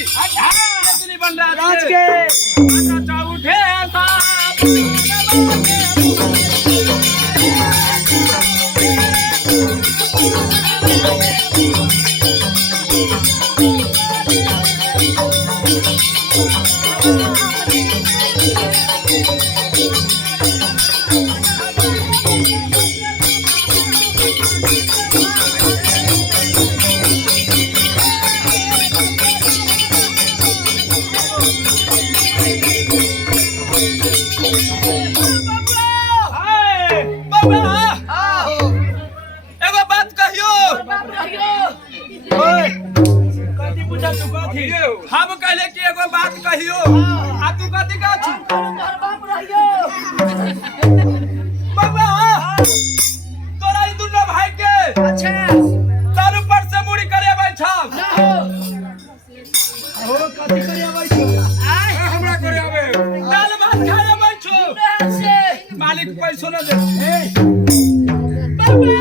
असली बन राज के अच्छा उठे एगो बात कहियो कथी पूछा तू कथी हम कहले कि एगो बात कहियो आ तू कथी कह छी बाबा तोरा ई दुनो भाई के अच्छा तार ऊपर से मुड़ी करे बैठा हो कथी करे आबै छो हमरा करे आवे दाल भात खाए बैठो मालिक पैसो न दे बाबा